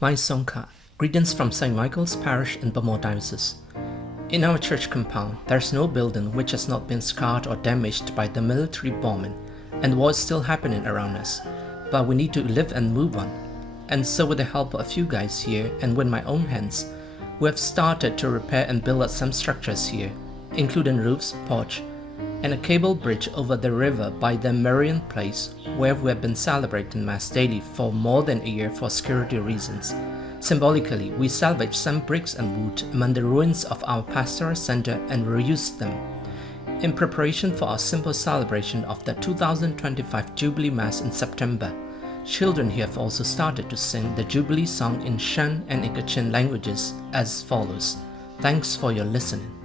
My Songkha. Greetings from St. Michael's Parish in Bhamo Diocese. In our church compound, there's no building which has not been scarred or damaged by the military bombing, and war is still happening around us. But we need to live and move on. And so with the help of a few guys here and with my own hands, we have started to repair and build up some structures here, including roofs, porch, and a cable bridge over the river by the Marian Place, where we have been celebrating Mass daily for more than a year for security reasons. Symbolically, we salvaged some bricks and wood among the ruins of our pastoral center and reused them. In preparation for our simple celebration of the 2025 Jubilee Mass in September, children here have also started to sing the Jubilee song in Shan and in Kachin languages as follows. Thanks for your listening.